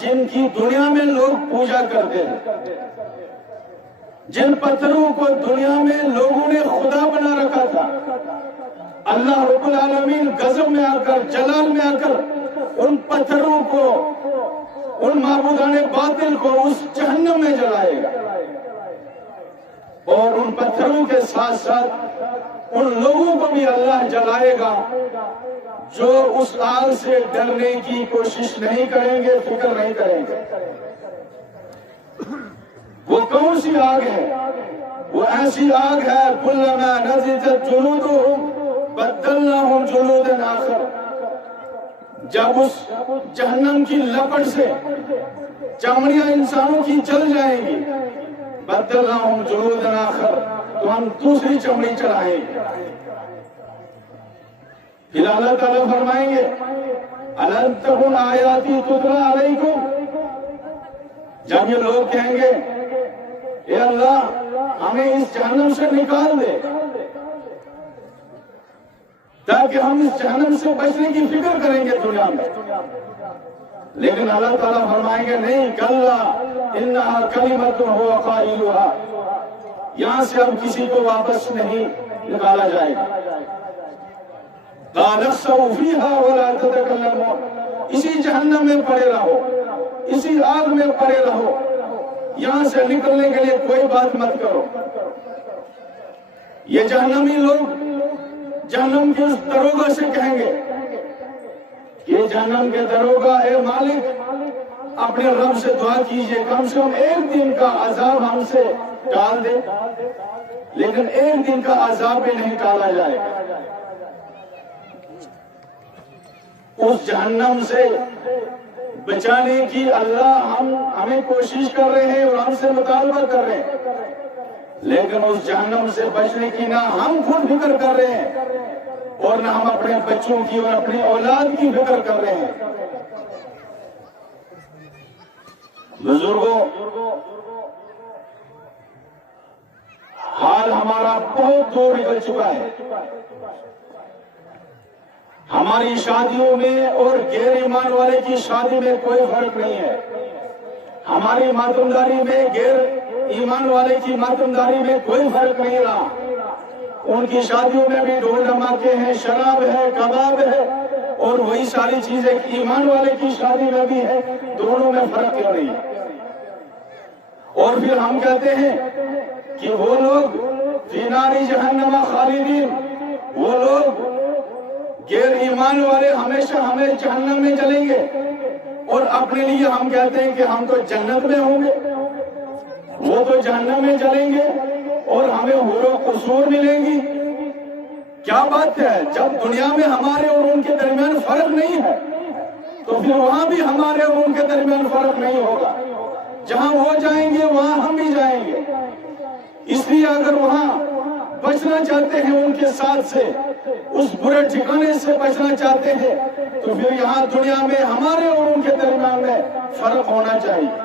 جن کی دنیا میں لوگ پوجا کرتے ہیں، جن پتھروں کو دنیا میں لوگوں نے خدا بنا رکھا تھا، اللہ رب العالمین غضب میں آ کر، جلال میں آ کر ان پتھروں کو، ان معبودان باطل کو اس جہنم میں جلائے گا، اور ان پتھروں کے ساتھ ساتھ ان لوگوں کو بھی اللہ جلائے گا جو اس آگ سے ڈرنے کی کوشش نہیں کریں گے، فکر نہیں کریں گے۔ وہ کون سی آگ ہے؟ وہ ایسی آگ ہے کلما نضجت جلودہم بدلناہم جلودا آخر، جب اس جہنم کی لپٹ سے چمڑیاں انسانوں کی جل جائیں گی، بدلناہم جلودا آخر، تو ہم دوسری چمڑی چڑھائیں گے۔ پھر اللہ تعالیٰ فرمائیں گے الم تکن آیاتی تتلی علیکم، جب یہ لوگ کہیں گے اے اللہ ہمیں اس جہنم سے نکال دے تاکہ ہم اس جہنم سے بچنے کی فکر کریں گے دنیا میں، لیکن اللہ تعالیٰ فرمائیں گے نہیں، کلا انہا کلمۃ هو قائلها، یہاں سے اب کسی کو واپس نہیں نکالا جائے گا۔ قال اخسئوا فیہا ولا تتکلمون، اسی جہنم میں پڑے رہو، اسی آگ میں پڑے رہو، یہاں سے نکلنے کے لیے کوئی بات مت کرو۔ یہ جہنمی لوگ جہنم کے اس دروگا سے کہیں گے کہ جہنم کے دروگا، اے مالک اپنے رب سے دعا کیجئے کم سے کم ایک دن کا عذاب ہم سے ٹال دے، لیکن ایک دن کا عذاب بھی نہیں ٹالا جائے گا۔ اس جہنم سے بچانے کی اللہ ہمیں کوشش کر رہے ہیں اور ہم سے مطالبہ کر رہے ہیں، لیکن اس جہنم سے بچنے کی نہ ہم خود فکر کر رہے ہیں اور نہ ہم اپنے بچوں کی اور اپنی اولاد کی فکر کر رہے ہیں۔ بزرگوں، حال ہمارا بہت دور نکل چکا ہے۔ ہماری شادیوں میں اور غیر ایمان والے کی شادی میں کوئی فرق نہیں ہے۔ ہماری ماتمداری میں غیر ایمان والے کی ماتمداری میں کوئی فرق نہیں رہا۔ ان کی شادیوں میں بھی ڈھول دھماکے ہیں، شراب ہے، کباب ہے، اور وہی ساری چیزیں ایمان والے کی شادی میں بھی ہے، دونوں میں فرق کیوں نہیں ہے؟ اور پھر ہم کہتے ہیں کہ وہ لوگ فی نار جہنم خالدین، وہ لوگ غیر ایمان والے ہمیشہ ہمیں جہنم میں جلیں گے، اور اپنے لیے ہم کہتے ہیں کہ ہم تو جنت میں ہوں گے، وہ تو جہنم میں جلیں گے اور ہمیں حور و قصور ملیں گی۔ کیا بات ہے؟ جب دنیا میں ہمارے اور ان کے درمیان فرق نہیں ہے تو پھر وہاں بھی ہمارے اور ان کے درمیان فرق نہیں ہوگا۔ جہاں وہ جائیں گے وہاں ہم بھی جائیں گے۔ اس لیے اگر وہاں بچنا چاہتے ہیں ان کے ساتھ سے، اس برے ٹھکانے سے بچنا چاہتے ہیں، تو پھر یہاں دنیا میں ہمارے اور ان کے درمیان میں فرق ہونا چاہیے۔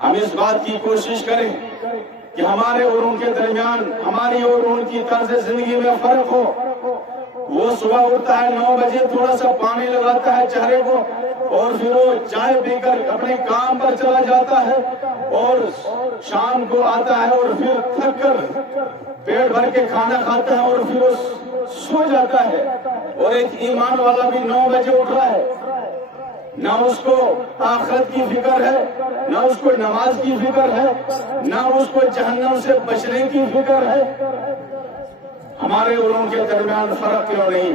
ہم اس بات کی کوشش کریں کہ ہمارے اور ان کے درمیان، ہماری اور ان کی طرز زندگی میں فرق ہو۔ وہ صبح اٹھتا ہے 9 بجے، تھوڑا سا پانی لگاتا ہے چہرے کو، اور پھر وہ چائے پی کر اپنے کام پر چلا جاتا ہے، اور شام کو آتا ہے اور پھر تھک کر پیٹ بھر کے کھانا کھاتا ہے اور پھر وہ سو جاتا ہے۔ اور ایک ایمان والا بھی 9 بجے اٹھ رہا ہے، نہ اس کو آخرت کی فکر ہے، نہ اس کو نماز کی فکر ہے، نہ اس کو جہنم سے بچنے کی فکر ہے۔ ہمارے اور ان کے درمیان فرق کیوں نہیں؟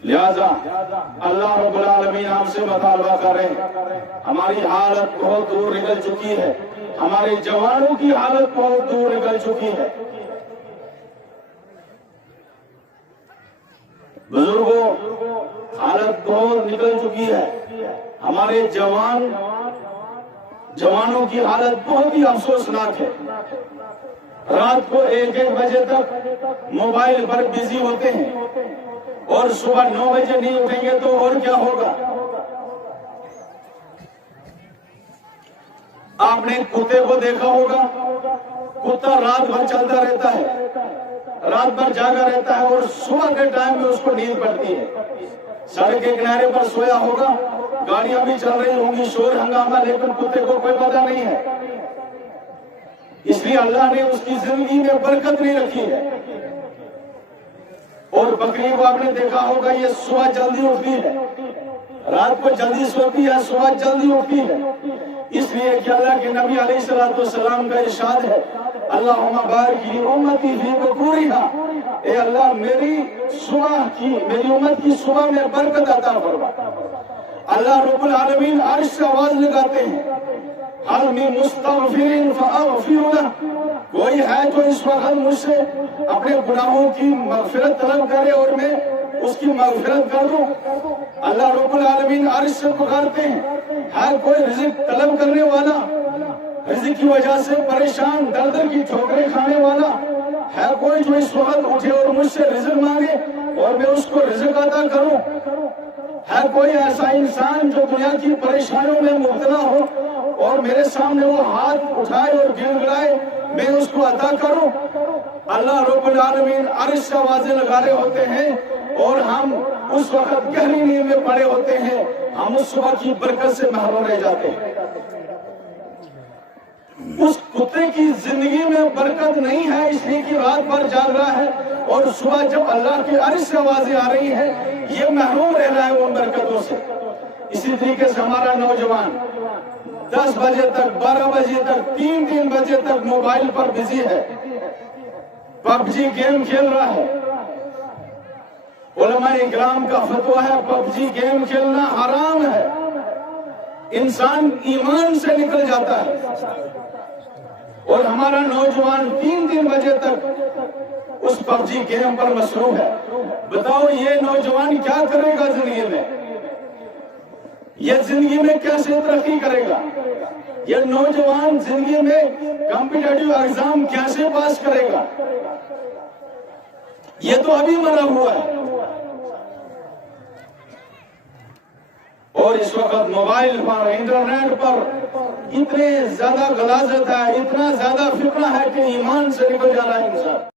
لہذا اللہ رب العالمین ہم سے مطالبہ کریں۔ ہماری حالت بہت دور نکل چکی ہے، ہمارے جوانوں کی حالت بہت دور نکل چکی ہے۔ بزرگوں، حالت بہت نکل چکی ہے، ہمارے جوانوں کی حالت بہت ہی افسوسناک ہے۔ رات کو 1-1 بجے تک موبائل پر بزی ہوتے ہیں، اور صبح 9 بجے نہیں اٹھیں گے تو اور کیا ہوگا؟ آپ نے کتے کو دیکھا ہوگا کتا رات بھر چلتا رہتا ہے، رات بھر جاگا رہتا ہے اور صبح کے ٹائم میں اس کو نیند پڑتی ہے. سڑک کے کنارے پر سویا ہوگا، گاڑیاں بھی چل رہی ہوں گی، شور ہنگامہ، لیکن کتے کو کوئی پتہ نہیں ہے. اس لیے اللہ نے اس کی زندگی میں برکت نہیں رکھی ہے. اور بکری کو آپ نے دیکھا ہوگا، یہ صبح جلدی اٹھتی ہے، رات کو جلدی سوتی ہے، صبح جلدی اٹھتی ہے. اس لیے کہ اللہ کے نبی علیہ الصلوۃ والسلام کا ارشاد ہے، اللہم بارک لی امتی فی بکورہا، اے اللہ میری امت کی صبح میں برکت عطا فرما. اللہ رب العالمین عرش سے آواز لگاتے ہیں، حل من مستغفر فاغفر لہ، کوئی ہے جو اس وقت مجھ سے اپنے گناہوں کی مغفرت طلب کرے اور میں اس کی مغفرت کر دوں. اللہ رب العالمین عرش سے پکارتے ہیں، ہر کوئی رزق طلب کرنے والا، رزق کی وجہ سے پریشان، در در کی ٹھوکریں کھانے والا ہے کوئی جو اس وقت اٹھے اور مجھ سے رزق مانگے اور میں اس کو رزق عطا کروں. ہے کوئی ایسا انسان جو دنیا کی پریشانیوں میں مبتلا ہو اور میرے سامنے وہ ہاتھ اٹھائے اور گڑ گڑائے، میں اس کو عطا کروں. اللہ رب العالمین عرش سے آوازیں لگا رہے ہوتے ہیں اور ہم اس وقت گہری نیند میں پڑے ہوتے ہیں، ہم اس صبح کی برکت سے محروم رہ جاتے ہیں. اس کتے کی زندگی میں برکت نہیں ہے، اس لیے کہ رات بھر جاگ رہا ہے اور صبح جب اللہ کی عرش سے آوازیں آ رہی ہیں یہ محروم رہ رہا ہے ان برکتوں سے. اسی طریقے سے ہمارا نوجوان 10 بجے تک، 12 بجے تک، 3 بجے تک موبائل پر بزی ہے، پب جی گیم کھیل رہا ہے. علماء اکرام کا فتویٰ ہے پب جی گیم کھیلنا حرام ہے، انسان ایمان سے نکل جاتا ہے. اور ہمارا نوجوان 3 بجے تک اس پب جی گیم پر مصروف ہے. بتاؤ یہ نوجوان کیا کرے گا زندگی میں؟ یہ زندگی میں کیسے ترقی کرے گا؟ یہ نوجوان زندگی میں کمپیٹیٹیو ایگزام کیسے پاس کرے گا؟ یہ تو ابھی مرا ہوا ہے. اور اس وقت موبائل پر، انٹرنیٹ پر اتنے زیادہ غلاظت ہے، اتنا زیادہ فکرہ ہے کہ ایمان سے نکل جا رہا ہے انسان.